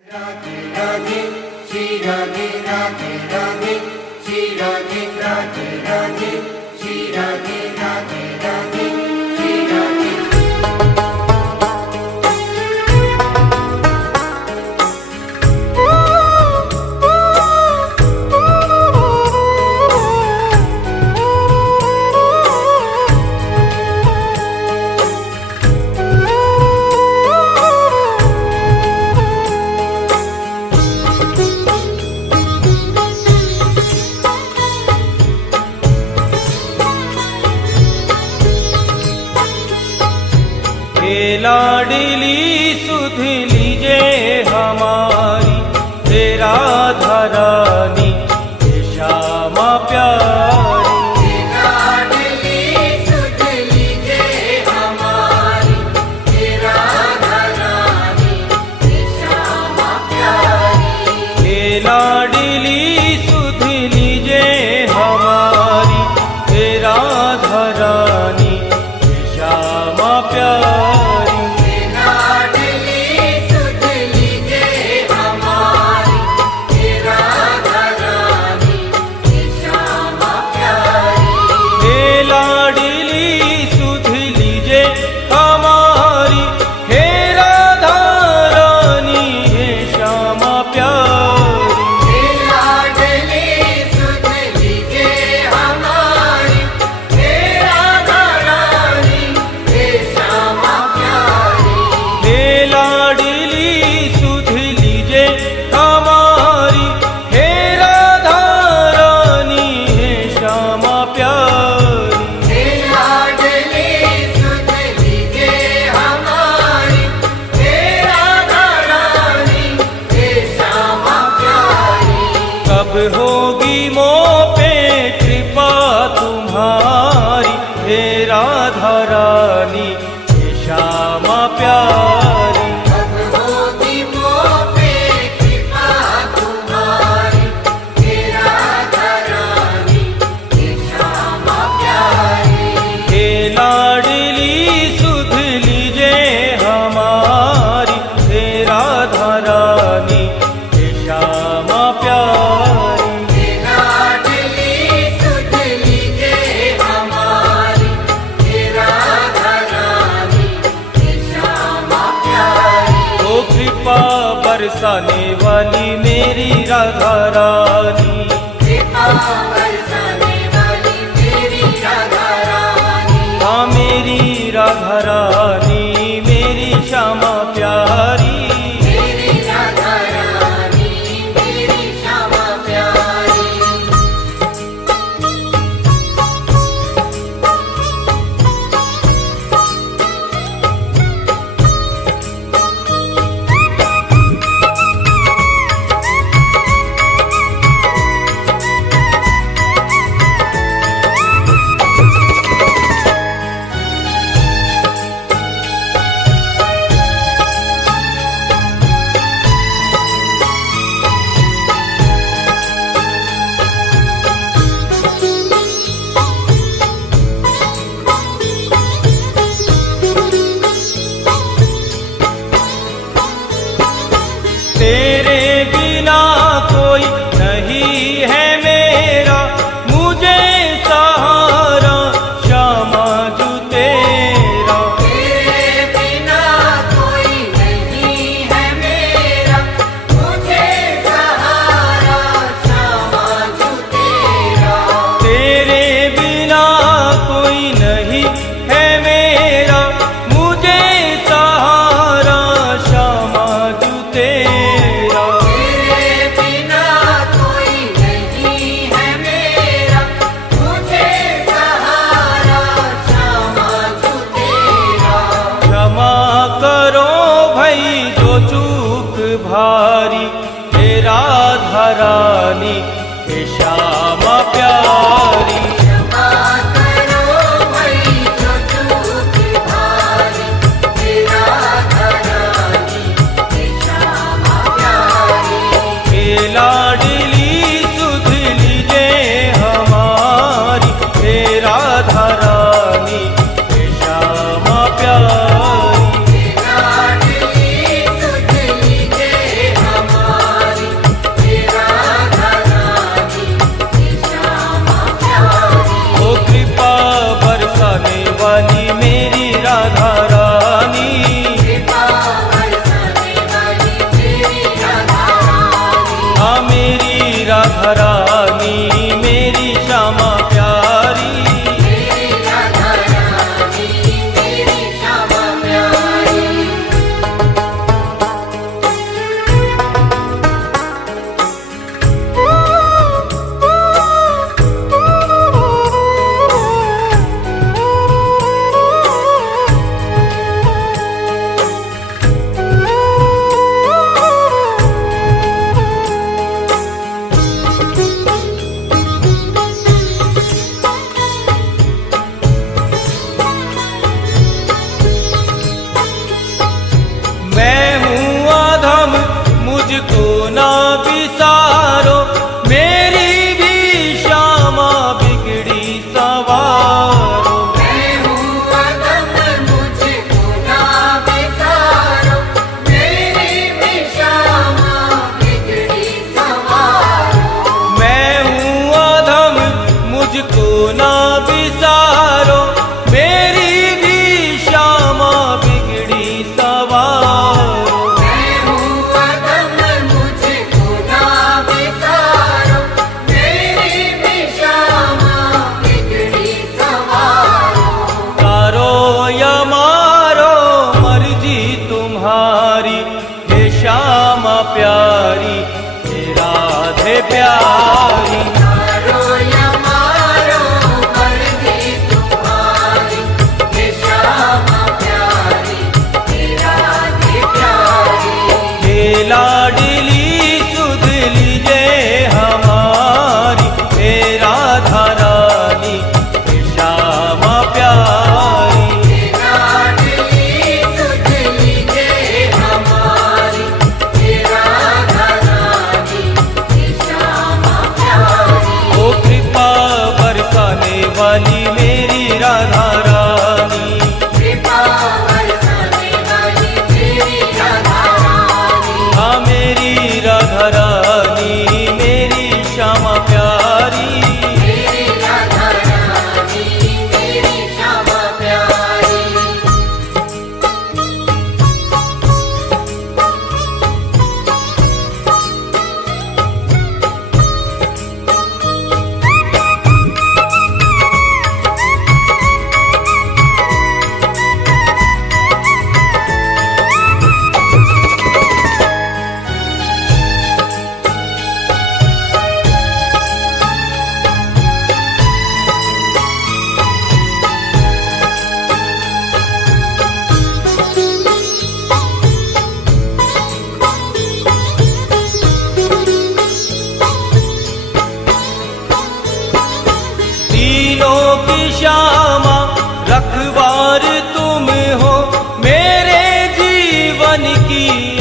राधे राधे श्री राधे राधे राधे श्री राधे राधे राधे श्री राधे राधे राधे श्री राधे। लाडली सुध लीजे हमारी तेरा धरानी श्यामा प्यारी। लाडली सुध लीजे हमारी तेरा धरानी श्यामा प्यारी। लाडली सुध लीजे हमारी तेरा धरानी श्यामा प्यारी। कब होगी मोह पे कृपा तुम्हारी हे राधा रानी हे श्यामा प्यारी। कब होगी मोह पे कृपा तुम्हारी हे राधा रानी हे श्यामा प्यारी। हे लाडली सुध लीजे हमारी हे राधा रानी हे श्यामा प्यारी। बरसाने वाली मेरी राधा रानी, कृपा बरसाने वाली मेरी राधा रानी। हाँ मेरी राधा रानी मेरी श्यामा प्यारी। मेरी राधा रानी मेरी श्यामा प्यारी। तेरे बिना कोई नहीं है मेरा मुझे सहारा श्यामा जू तेरा। तेरे बिना कोई नहीं है मेरा मुझे सहारा श्यामा जू तेरा। तेरे बिना कोई नहीं है मेरा मुझे सहारा श्यामा जू तेरा। भारी हे राधा रानी हे श्यामा प्यारी। क्षमा करो भाई जो चूक भारी हे राधा रानी हे श्यामा प्यारी। हे लाडली सुध लीजे हमारी हे राधा रानी हे श्यामा प्यारी। लाडली सुध लीजे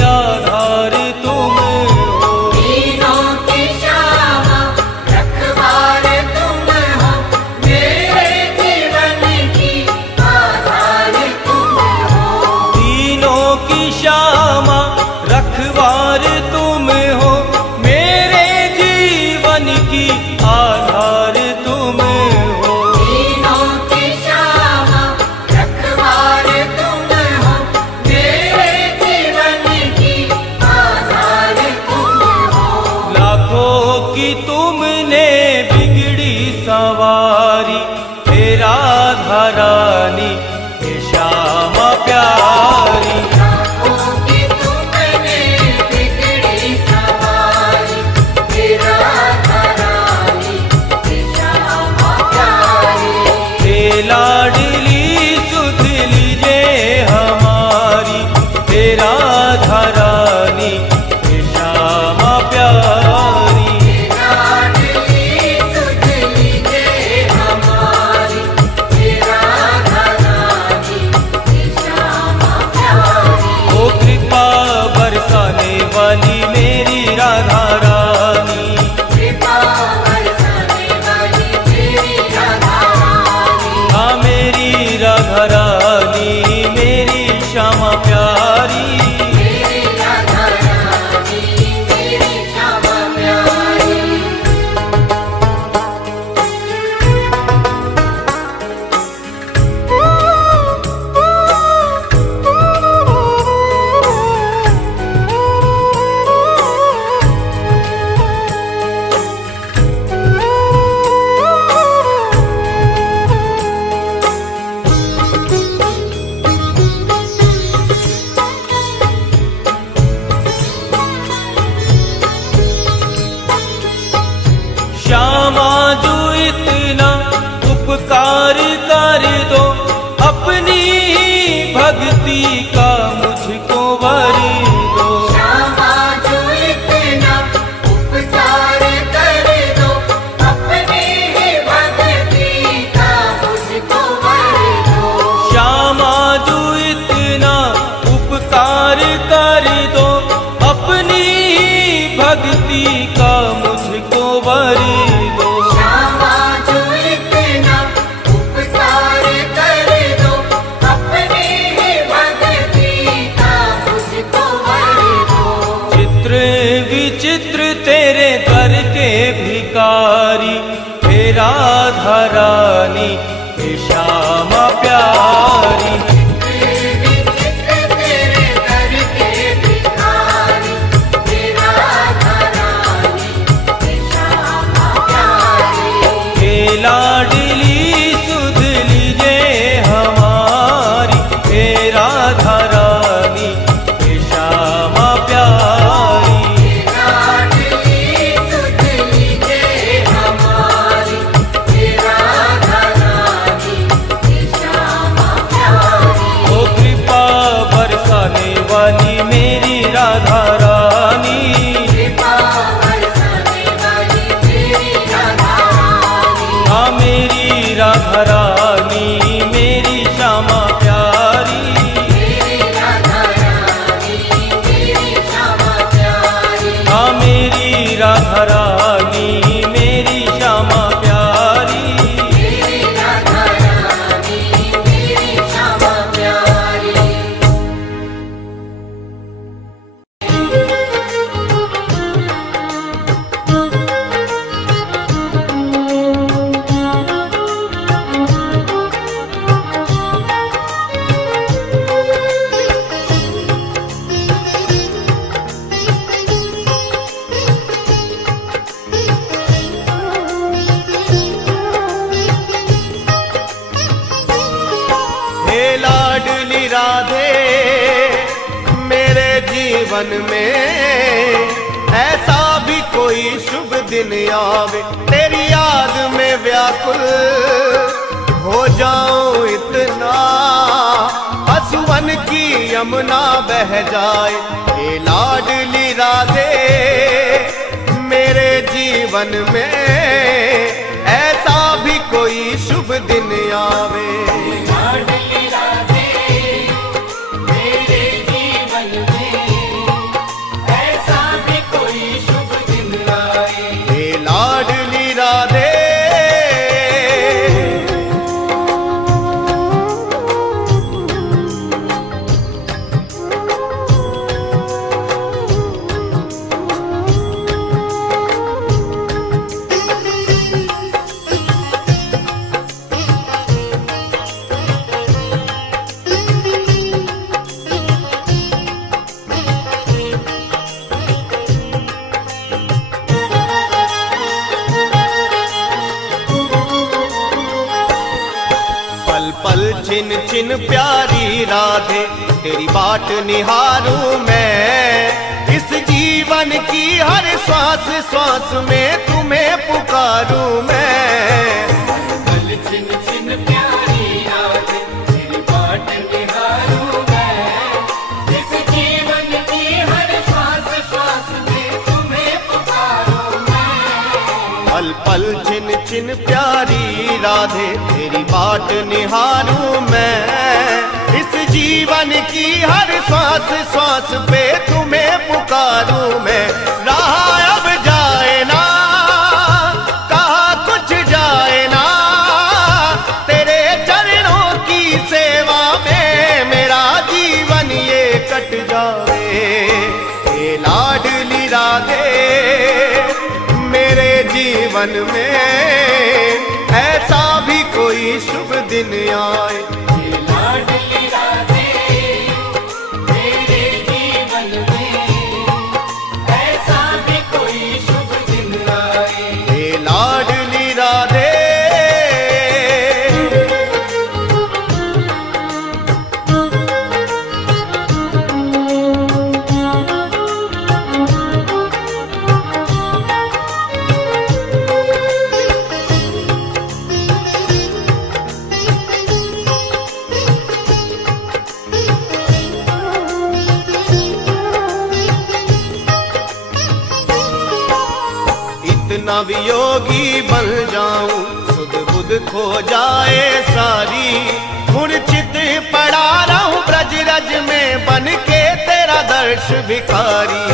आधार तुम हो। दीनों की श्यामा रखवार तुम हो, मेरे जीवन की आधार तुम हो। दीनों की श्यामा रखवार तुम हो, मेरे जीवन की आधार तुम हो। दीनों की श्यामा रखवार तुम हो, मेरे जीवन की आधार तुम हो। लाखों की तुमने बिगड़ी सवारी, हे राधा रानी हे श्यामा प्यारी। लाखों की तुमने बिगड़ी सवारी, हे राधा रानी हे श्यामा प्यारी। हे लाडली सुध लीजे हमारी, हे राधा रानी हे श्यामा प्यारी। लाडली सुध लीजे हमारी, हे राधा रानी हे श्यामा प्यारी। ओ कृपा बरसाने वाली मेरी राधा रानी, कृपा बरसाने वाली मेरी राधा रानी। हाँ मेरी राधा रानी मेरी श्यामा प्यारी। मेरी राधा रानी मेरी श्यामा प्यारी। श्यामा जो इतना उपकार कर दो, अपनी ही भक्ति का मुझको वर दो। श्यामा जो इतना उपकार कर दो, अपनी ही भक्ति का मुझको वर दो। श्यामा जो इतना उपकार कर दो, अपनी ही भक्ति का मुझको वर दो। श्यामा जो इतना उपकार कर दो, अपनी ही भक्ति का मुझको वर दो। चित्र विचित्र तेरे दर के भिकारी, हे राधा रानी हे श्यामा प्यारी। विचित्र तेरे दर के भिखारी, हे राधा रानी हे श्यामा प्यारी। हे लाडली सुध लीजे हमारी, हे राधा रानी हे श्यामा प्यारी। लाडली सुध लीजे हमारी, हे राधा रानी हे श्यामा प्यारी। ओ कृपा बरसाने वाली मेरी राधा रानी, कृपा बरसाने वाली मेरी राधा रानी। हाँ मेरी राधा रानी मेरी श्यामा प्यारी। मेरी राधा रानी मेरी श्यामा प्यारी। हाँ मेरी राधा रानी मेरी श्यामा प्यारी। मेरी राधा रानी मेरी श्यामा प्यारी। हे लाडली राधे मेरे जीवन में ऐसा भी कोई शुभ दिन आवे, तेरी याद में व्याकुल हो जाऊं इतना, हसवन की यमुना बह जाए। हे लाडली राधे मेरे जीवन में ऐसा भी कोई शुभ दिन आवे। लाडली राधे मेरे जीवन में छिन प्यारी राधे तेरी बाट निहारूं मैं। इस जीवन की हर श्वास श्वास में तुम्हें पुकारूं मैं। पल छिन छिन प्यारी राधे तेरी बाट निहारूं मैं। इस जीवन की हर श्वास श्वास में तुम्हें पुकारूं मैं। पल पल छिन छिन प्यारी राधे तेरी बाट निहारूं मैं। इस जीवन की हर श्वास श्वास पे तुम्हें पुकारूं मैं। राह अब जाए ना कहा कुछ जाए ना, तेरे चरणों की सेवा में मेरा जीवन ये कट जावे। ये लाडली राधे मेरे जीवन में ऐसा भी कोई शुभ दिन आए। ये लाडली राधे मेरे जीवन में ऐसा भी कोई शुभ दिन आए। ये लाडली राधे इतना वियोगी बन जाऊं सुध बुध खो जाए सारी। मूर्छित पड़ा रहूं ब्रज रज में बन के तेरा दर्श भिखारी।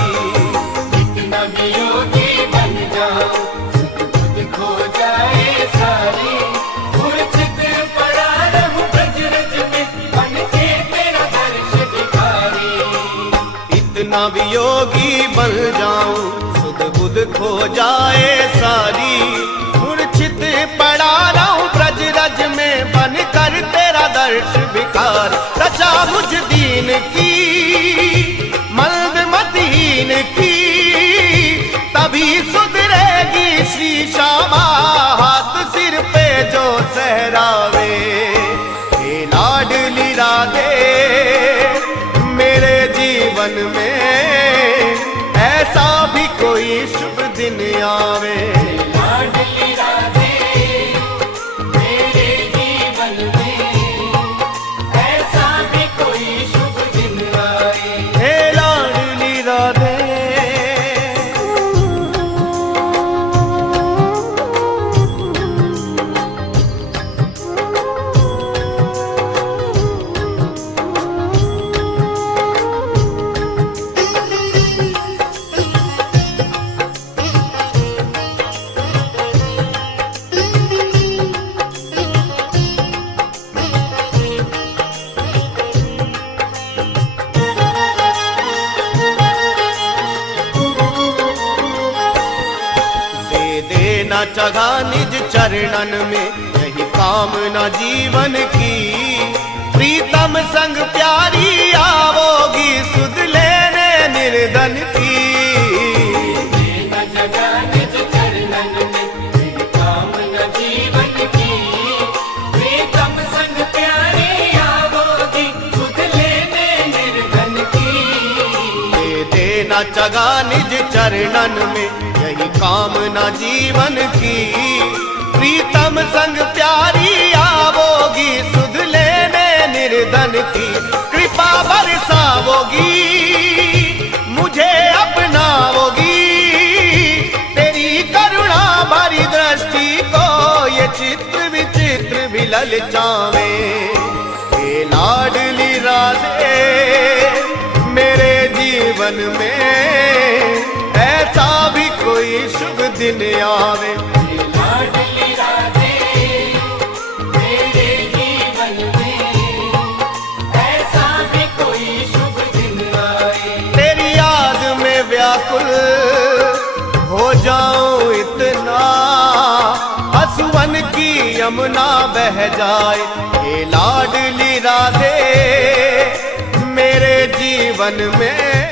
इतना वियोगी बन जाऊं सुध खो जाए सारी। मूर्छित पड़ा रहूं ब्रज रज में बन के तेरा दर्श भिखारी। इतना वियोगी बन जाऊं सुध बुध खो जाए सारी। मूर्छित पड़ा रहूं ब्रज रज में बन कर तेरा दर्श भिखार। रचा मुझ दीन की मल्द मदीन की तभी सुधरेगी श्री श्यामा। हाथ सिर पे जो सहरावे। हे लाडली राधे मेरे जीवन में ऐसा भी कोई शुभ दिन आवे। लाडली राधे मेरे जीवन में ऐसा भी कोई शुभ दिन आए। हे लाडली राधे जगह निज चरणन में यही कामना जीवन की। प्रीतम संग प्यारी आवोगी सुध लेने निर्धन की। जगह निज चरणन में यही कामना जीवन की। प्रीतम संग प्यारी आवोगी सुध लेने निर्धन की। दे देना जगह निज चरणन में यही कामना जीवन की। प्रीतम संग प्यारी आवोगी सुध लेने निर्धन की। कृपा बरसावोगी मुझे अपनाओगी। तेरी करुणा भरी दृष्टि को ये चित्र विचित्र भी ललचावे। हे लाडली राधे मेरे जीवन में ऐसा भी कोई शुभ दिन आवे। लाडली राधे मेरे जीवन में ऐसा भी कोई शुभ दिन आए। तेरी याद में व्याकुल हो जाऊं इतना हंसुवन की यमुना बह जाए। हे लाडली राधे मेरे जीवन में